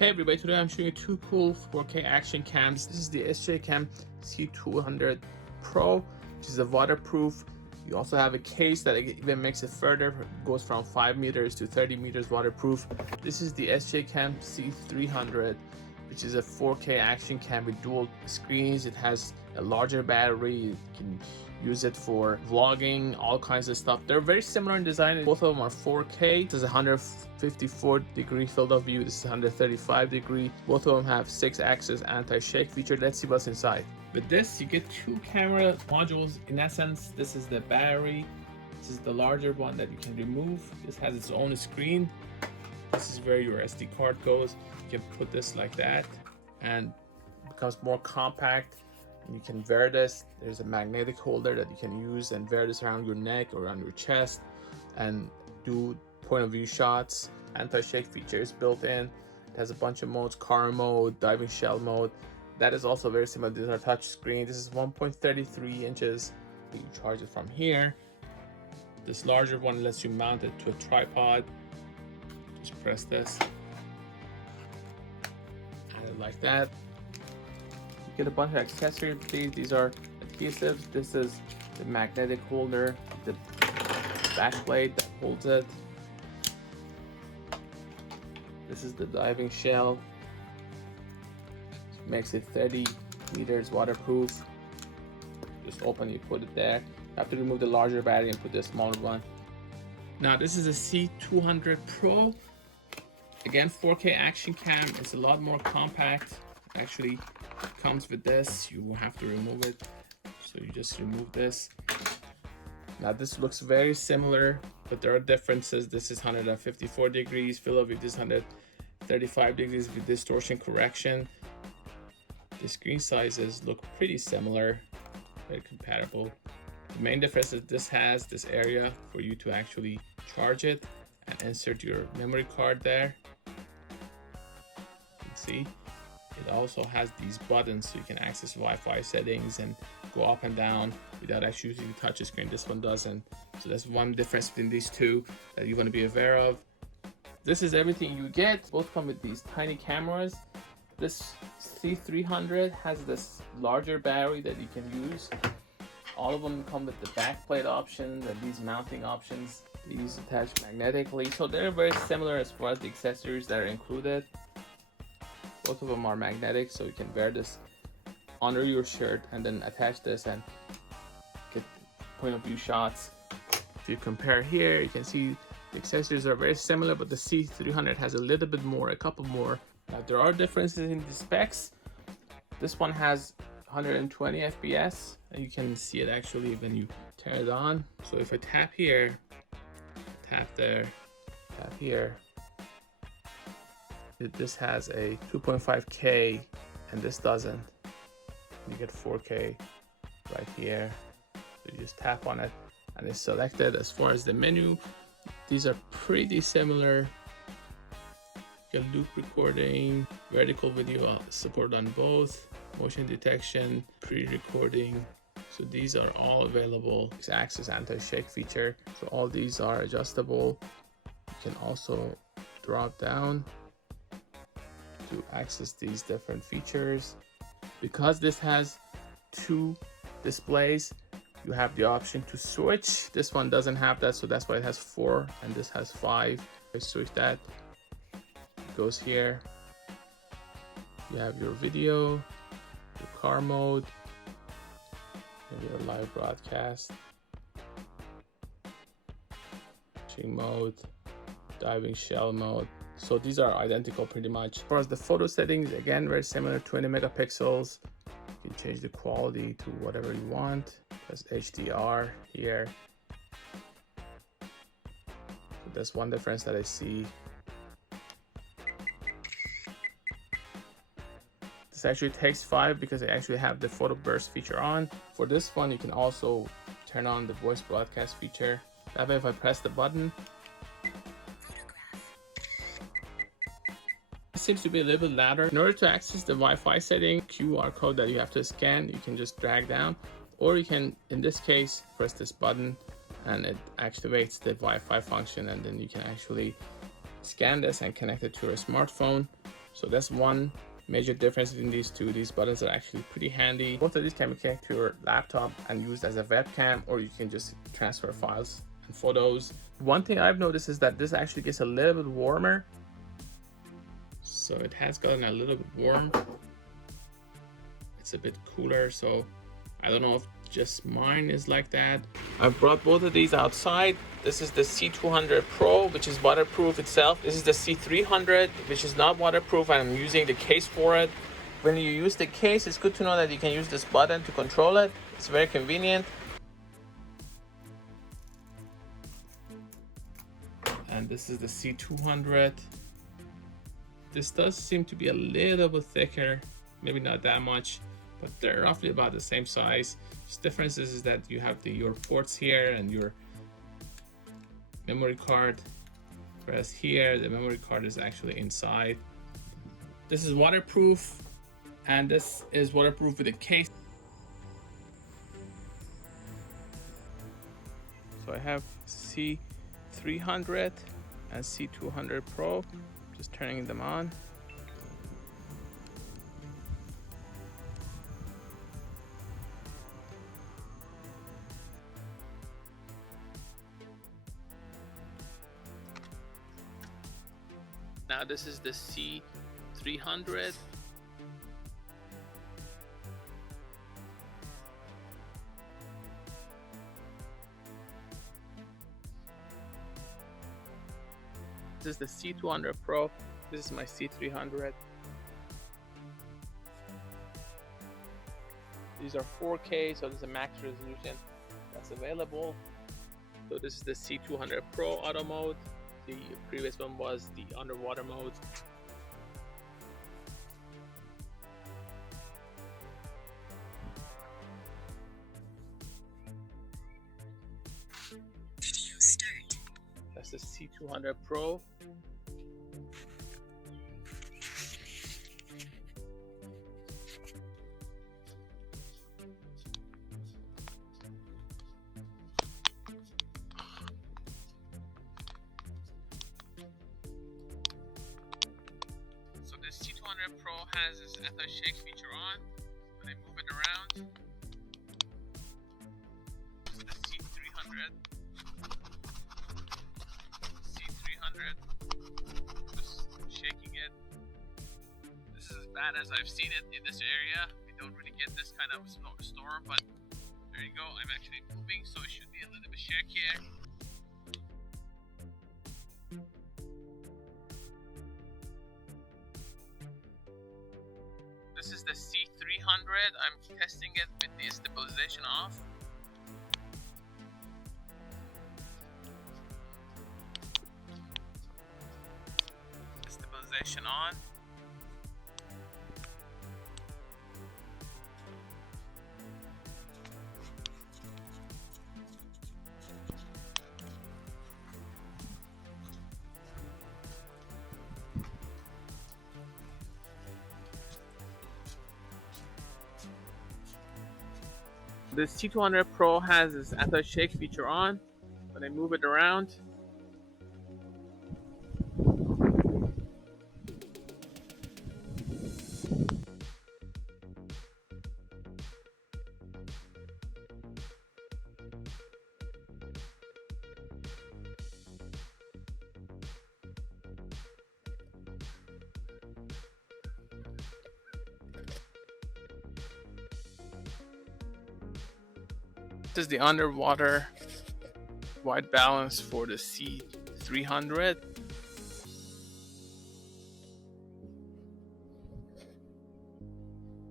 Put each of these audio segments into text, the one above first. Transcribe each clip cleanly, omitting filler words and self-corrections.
Hey everybody, today I'm showing you two cool 4K action cams. This is the SJCAM C200 Pro, which is a waterproof. You also have a case that even makes it further, it goes from 5 meters to 30 meters waterproof. This is the SJCAM C300, which is a 4K action cam with dual screens. It has a larger battery. You can use it for vlogging, all kinds of stuff. They're very similar in design. Both of them are 4K. This is 154 degree field of view. This is 135 degree. Both of them have 6-axis anti-shake feature. Let's see what's inside. With this, you get two camera modules. In essence, this is the battery. This is the larger one that you can remove. This has its own screen. This is where your SD card goes. You can put this like that and it becomes more compact. And you can wear this. There's a magnetic holder that you can use and wear this around your neck or around your chest and do point of view shots. Anti-shake features built in. It has a bunch of modes: car mode, diving shell mode. That is also very similar. These are touch screen. This is 1.33 inches. You charge it from here. This larger one lets you mount it to a tripod. Just press this and it like that. Get a bunch of accessories. These are adhesives. This is the magnetic holder, the back plate that holds it. This is the diving shell. It makes it 30 meters waterproof. Just open, you put it there. You have to remove the larger battery and put the smaller one. Now this is a C200 Pro. Again, 4K action cam. It's a lot more compact. Actually comes with this. You will have to remove it, so you just remove this. Now this looks very similar, but there are differences. This is 154 degrees field of view. This is 135 degrees with distortion correction. The screen sizes look pretty similar, very compatible. The main difference is this has this area for you to actually charge it and insert your memory card there. You can see it also has these buttons, so you can access Wi-Fi settings and go up and down without actually using the touch screen. This one doesn't. So that's one difference between these two that you want to be aware of. This is everything you get. Both come with these tiny cameras. This C300 has this larger battery that you can use. All of them come with the backplate options and these mounting options. These attach magnetically, so they're very similar as far as the accessories that are included. Both of them are magnetic, so you can wear this under your shirt and then attach this and get point of view shots. If you compare here, you can see the accessories are very similar, but the C300 has a little bit more, a couple more. Now there are differences in the specs. This one has 120 FPS, and you can see it actually when you turn it on. So if I tap here, tap there, tap here, this has a 2.5K and this doesn't. You get 4K right here. So you just tap on it and it's selected. As far as the menu, these are pretty similar. You get loop recording, vertical video support on both, motion detection, pre-recording. So these are all available. X-axis anti-shake feature. So all these are adjustable. You can also drop down to access these different features. Because this has two displays, you have the option to switch. This one doesn't have that, so that's why it has 4 and this has 5. I switch that, it goes here. You have your video, your car mode, and your live broadcast, watching mode, diving shell mode. So these are identical pretty much. As far as the photo settings, again, very similar, 20 megapixels. You can change the quality to whatever you want. There's HDR here. So that's one difference that I see. This actually takes 5 because I actually have the photo burst feature on. For this one, you can also turn on the voice broadcast feature. That way, if I press the button, seems to be a little bit louder. In order to access the Wi-Fi setting, QR code that you have to scan, you can just drag down, or you can, in this case, press this button and it activates the Wi-Fi function, and then you can actually scan this and connect it to your smartphone. So that's one major difference between these two. These buttons are actually pretty handy. Both of these can be connected to your laptop and used as a webcam, or you can just transfer files and photos. One thing I've noticed is that this actually gets a little bit warmer. So it has gotten a little bit warm. It's a bit cooler, so I don't know if just mine is like that. I've brought both of these outside. This is the C200 Pro, which is waterproof itself. This is the C300, which is not waterproof, and I'm using the case for it. When you use the case, it's good to know that you can use this button to control it. It's very convenient. And this is the C200. This does seem to be a little bit thicker, maybe not that much, but they're roughly about the same size. The difference is that you have your ports here and your memory card, whereas here the memory card is actually inside. This is waterproof, and this is waterproof with a case. So I have C300 and C200 Pro. Just turning them on. Now this is the C300. This is the C200 Pro. This is my C300. These are 4K, so this is a max resolution that's available. So this is the C200 Pro auto mode. The previous one was the underwater mode. Video start. That's the C200 Pro. So this C200 Pro has this anti-shake feature on. When I move it around, the C300, just shaking it. This is as bad as I've seen it in this area. We don't really get this kind of storm, but there you go. I'm actually moving, so it should be a little bit shakier. This is the C300. I'm testing it with the stabilization off. Stabilization on. The C200 Pro has this anti-shake feature on. When I move it around, this is the underwater white balance for the C300.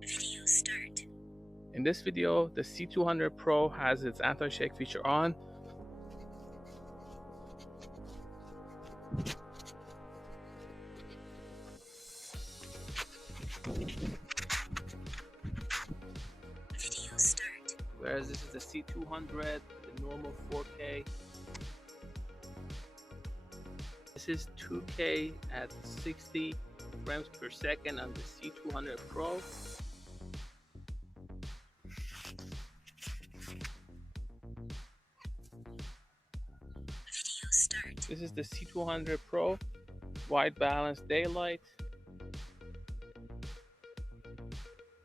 Video start. In this video, the C200 Pro has its anti-shake feature on. Video start. Whereas this is the C200, the normal 4K. This is 2K at 60 frames per second on the C200 Pro. Video start. This is the C200 Pro, wide balance daylight.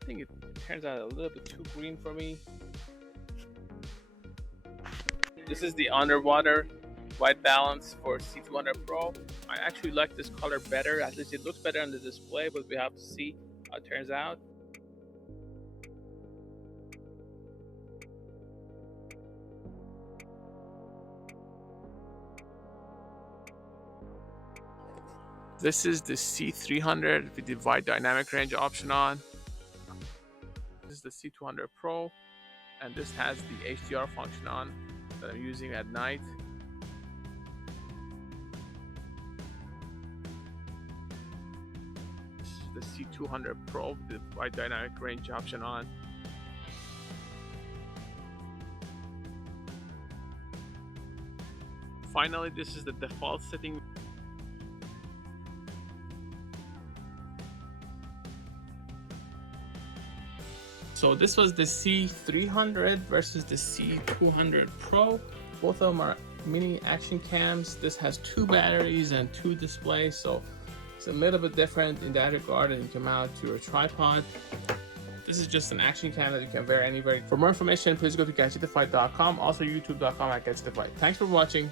think it turns out a little bit too green for me. This is the underwater white balance for C200 Pro. I actually like this color better. At least it looks better on the display, but we have to see how it turns out. This is the C300 with the wide dynamic range option on. This is the C200 Pro, and this has the HDR function on that I'm using at night. This is the C200 Pro with the wide dynamic range option on. Finally, this is the default setting. So this was the C300 versus the C200 Pro. Both of them are mini action cams. This has 2 batteries and 2 displays, so it's a little bit different in that regard, and you can mount to your tripod. This is just an action cam that you can wear anywhere. For more information, please go to gadgetified.com, also youtube.com/gadgetified. Thanks for watching.